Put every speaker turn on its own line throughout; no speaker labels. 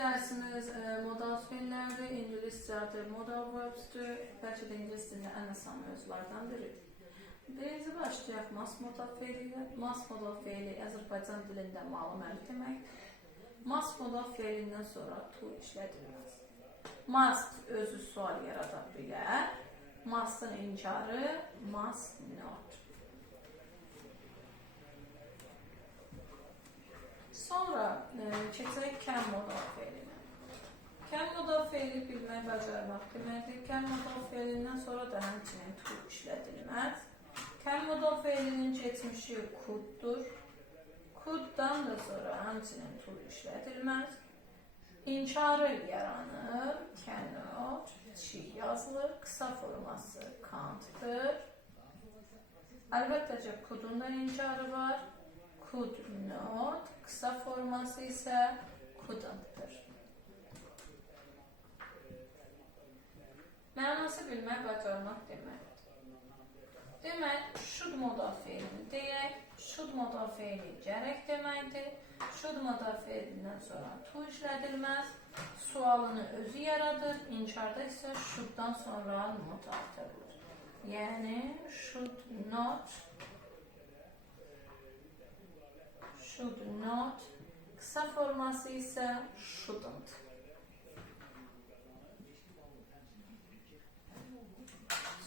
dersimiz e, modal fiillerdi. İngilizce'de modal verbs'tür. Belki de İngiliz dilinde en asan mevzulardan biri. Birinci başlayaq mas modal fiiliyle. Mas modal fiili Azərbaycan dilində malum demək. Mas modal fiilindən sonra to işlədilməz. Must özü sual yarada bilər. Must'ın inkarı must not. Sonra e, keçək can modal feilinə. Can modal feili bilmək, bacarmaq deməkdir. Can modal feilindən sonra da həmçinin to işlədilməz. Can modal feilinin keçmişi could-dur. Da sonra həmçinin to işlədilməz. İnkarı yaranır, cannot, çi yazılır, kısa forması can'tdır. Əlbəttəcə could-un da inkarı var. Could not, kısa forması ise couldn'tdır. Mənası bilmək, bacarmaq deməkdir. Demək, should modal feilini deyək, should modal feili gərək deməkdir. Should modal feilindən sonra to işlədilməz, sualını özü yaradır, inkarda isə shoulddan sonra not artırılır. Yəni, should not should not kısa forması ise shouldn't.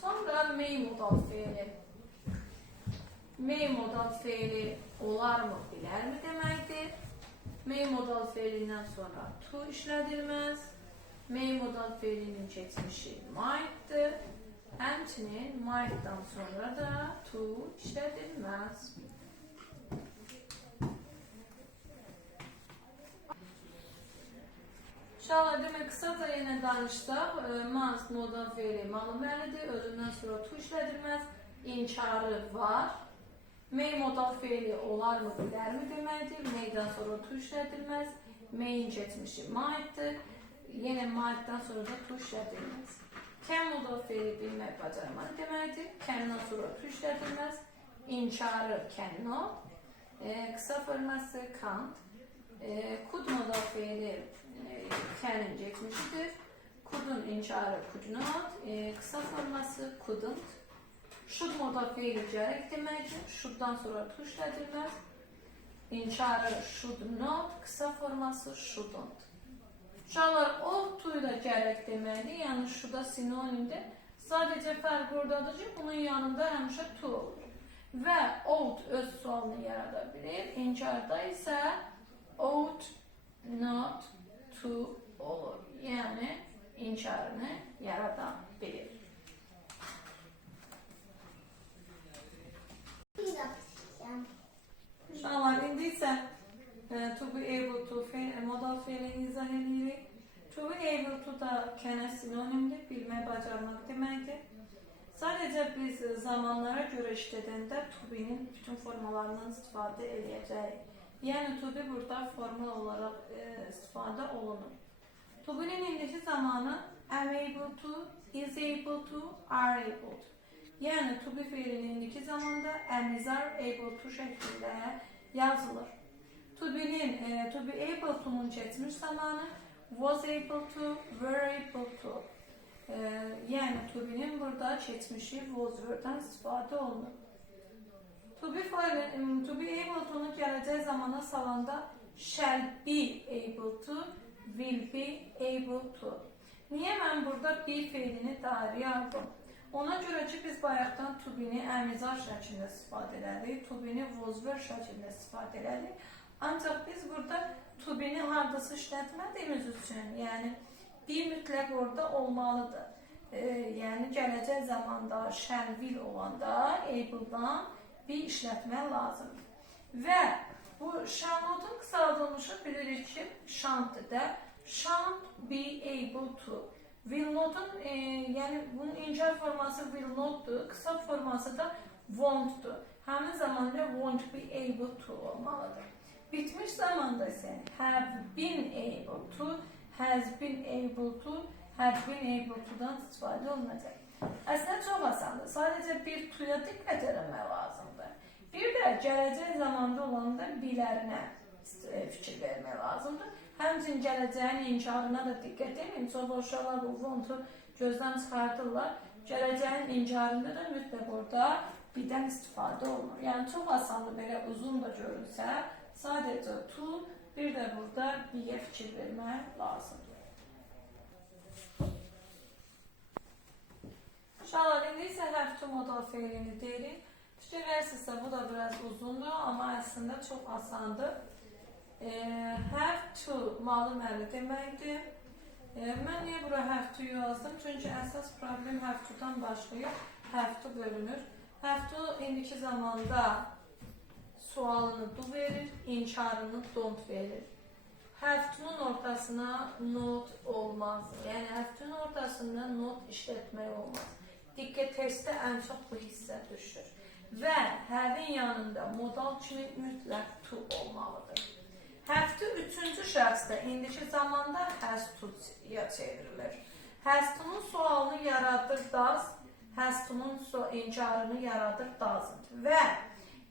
Sonra may modal fiili. May modal fiili olar mı, bilər mi deməkdir? May modal fiilindən sonra to işlədilməz. May modal fiilinin keçmişi might'dır. Həmçinin might'dan sonra da to işlədilməz. İnşallah demək kısaca yenə danışsaq, e, must modal fiili malıməlidir, özündən sonra to işlədilməz, inkarı var. May modal fiili olar mı, bilər mi deməkdir, maydən sonra to işlədilməz, mayin keçmişi might'dır, yenə might'dan sonra da to işlədilməz. Can modal fiili bilmək, bacarmaq deməkdir, can'dan sonra to işlədilməz, inkarı cannot, e, kısa forması can't, e, could modal fiili e, can'in geçmişidir. Could'un inkarı could not, e, kısa forması couldn't. Should modal fiili deməkdir. Should'dan sonra to işlədilməz. İnkarı should not, kısa forması shouldn't. Uşaqlar, ought to da gərək deməkdir. Yəni should'a sinonimdir. Sadəcə fərq oradadır ki, bunun yanında həmişə to olur. Və ought öz sualını yarada bilir. İnkarda isə ought not to olur. Yəni inkarını yarada bilir. Uşaqlar, indi isə e, to be able to fe, modal fiilini izah edirik. To be able to da kənə sinonimdir, bilmək, bacarmaq deməkdir. Sadəcə biz e, zamanlara görə işlədəndə to be-nin bütün formalarından istifadə edəcəyik. Yəni to be burada formal olaraq e, istifadə olunur. To be-nin indiki zamanı am able to, is able to, are able to. Yəni to be fiilinin indiki zamanda am is are able to şəklində yazılır. To be-nin, e, to be able to-nun keçmiş zamanı was able to, were able to. E, yəni to be-nin burada keçmişi was were-dan istifadə olunur. To be, fiili- to be able to'nu gələcək zamana salanda shall be able to, will be able to. Niyə mən burada be fiilini dairi yazdım? Ona görə ki, biz bayaqdan to be-ni əmizar şəklində istifadə elədik, to be-ni were şəklində istifadə elədik. Ancaq biz burada to be-ni hardasa işlətmədiyimiz üçün, yəni bir mütləq orada olmalıdır. E, yəni gələcək zamanda shall will olanda able-dan bir işlətmək lazımdır. Və bu shall-notun qısaldılmışı bilirik ki, shan't də shan't be able to. Will not'un e, yəni bunun inkar forması will not'dur, qısa forması da won't-dur. Zamanda won't be able to olmalıdır. Bitmiş zamanda isə have been able to, has been able to, had been able to-dan istifadə. Çox asandır. Sadəcə bir tuya diqqət etmək lazımdır. Bir də gələcək zamanda olanda bilərinə e, fikir vermək lazımdır. Həmçinin gələcəyin inkarına da diqqət edin. Sonra uşaqlar bu fontu gözdən çıxardırlar. Gələcəyin inkarında da mütləq orada birdən istifadə olunur. Yəni çox asandır belə uzun da görünsə, sadəcə to, bir də burada biyə fikir vermək lazımdır. Have to modal feilini deyirik. Fikirlərsizsə bu da biraz uzundur, amma əslində çox asandır. E, have to malı məli deməkdir. E, mən niyə bura have to yazdım? Çünki əsas problem have to-dan başlayır. Have to bölünür. Have to indiki zamanda sualını do verir, inkarını don't verir. Have ortasına not olmaz. Yəni have ortasında not işlətmək olmaz. Diqqət testdə ən çox bu hissə düşür. Və have-in yanında modal kimi mütləq to olmalıdır. To üçüncü şəxsdə indiki zamanda has to-ya çevrilir. Has to'nun sualını yaradır does, has to'nun inkarını yaradır doesn't. Və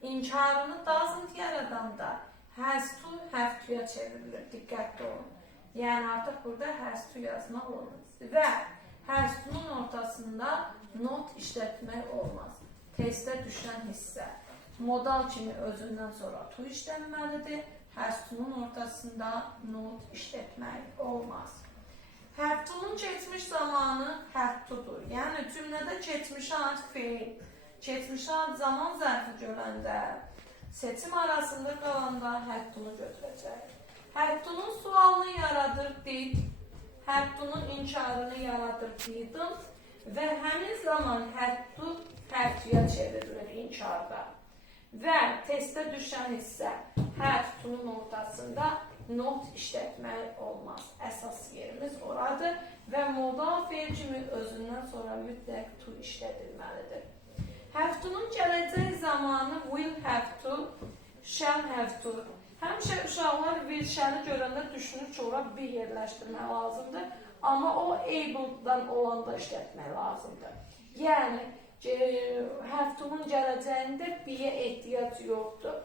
inkarını doesn't yaradanda has to have to'ya çevrilir. Diqqətli olun. Yəni artıq burada has to yazmaq olmaz. Və has to'nun ortasında not işlətmək olmaz. Testdə düşən hissə modal kimi özündən sonra to işlənməlidir. Has to'nun ortasında not işlətmək olmaz. Have to'nun keçmiş zamanı have to'dur. Yəni cümlədə keçmişə aid feil, keçmişə aid zaman zərfi görəndə, seçim arasında qalanda have to'nu götürəcək. Have to'nun sualını yaradır did, to'nun inkarını yaradır didn't və həmin zaman have to'ya çevrilir inkarda. Və testdə düşən hissə to'nun ortasında not işlətmək olmaz. Əsas yerimiz oradır və modal feil kimi özündən sonra mütləq to işlədilməlidir. Have to'nun gələcək zamanı will have to, shall have to. Həmişə shall-ı görəndə düşünür ki, ora bir yerləşdirmək lazımdır, amma o able-dan olanda işlətmək lazımdır. Yəni e, have to'nun gələcəyində bir-yə ehtiyac yoxdur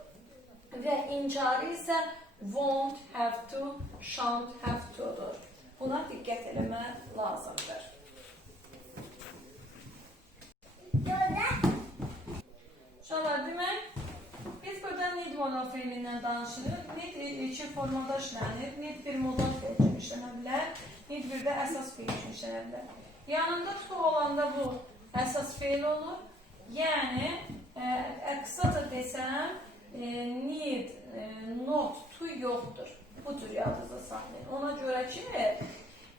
və inkarı isə won't have to, shan't have to'dur. Buna diqqət eləmək lazımdır. Uşaqlar, demək, feilindən danışırıq. Need iki formada işlənir. Need bir modal feil kimi işlənə bilər. Need bir də əsas feil kimi işlənə bilər. Yanında to olanda bu əsas feil olur. Yəni, e, qısaca desəm, e, need, e, not, to yoxdur. Bu cür yadınızda saxlayın. Ona görə ki,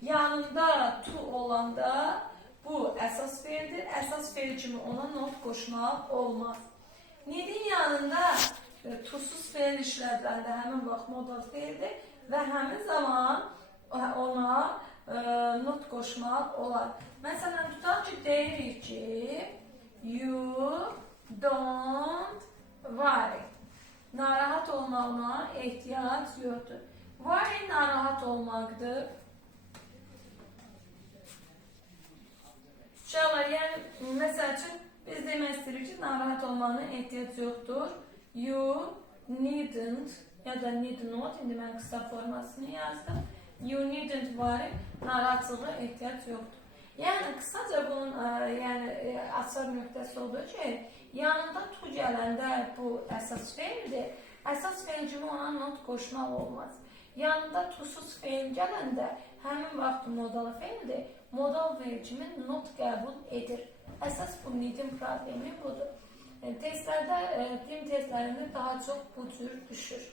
yanında to olanda bu əsas feildir. Əsas feil kimi ona not qoşmaq olmaz. Needin yanında tusuz feil işlədiləndə həmin vaxt modal feildir və həmin zaman e, ona e, not qoşmaq olar. Məsələn, tutaq ki, deyirik ki, you don't worry. Narahat olmağına ehtiyac yoxdur. Worry narahat olmaqdır. Uşaqlar, yəni məsəl üçün biz demək istəyirik ki, narahat olmağına ehtiyac yoxdur. You needn't ya da need not, indi mən qısa formasını yazdım. You needn't worry, narahatçılığa ehtiyac yoxdur. Yəni qısaca bunun ə, yəni ə, açar nöqtəsi odur ki, yanında to gələndə bu əsas feildir. Əsas feil kimi ona not qoşmaq olmaz. Yanında tusuz feil gələndə həmin vaxt modal feildir. Modal feil kimi not qəbul edir. Əsas bu needin problemi budur. E, Testlərdə, e, din testlərində daha çox bu cür düşür.